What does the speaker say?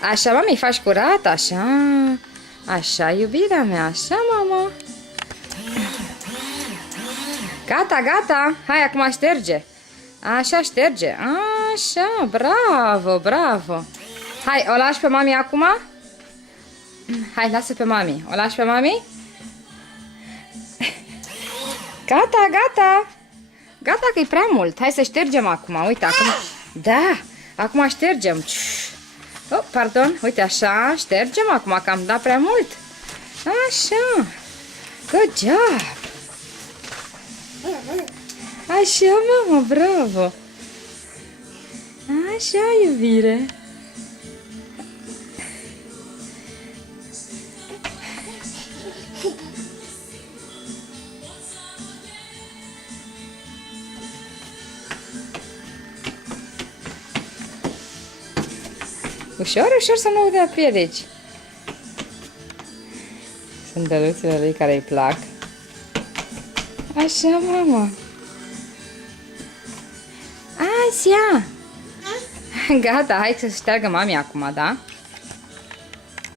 Așa, mami, faci curat, așa. Așa, iubirea mea, așa, mama. Gata, gata. Hai, acum șterge. Așa, șterge. Așa, bravo, bravo. Hai, o lași pe mami acum? Hai, lasă pe mami. O lași pe mami? Gata, gata. Gata că e prea mult. Hai să ștergem acum. Uite, acum. Da, acum ștergem. Oh, pardon. Uite, așa. Ștergem acum că am dat prea mult. Așa. Good job. Așa, mama, bravo. Așa, iubire. Ușor, ușor să nu dea piedici. Sunt dăluțele lui care îi plac. Așa, mama. Așa. Gata, hai să șteargă mami acum, da?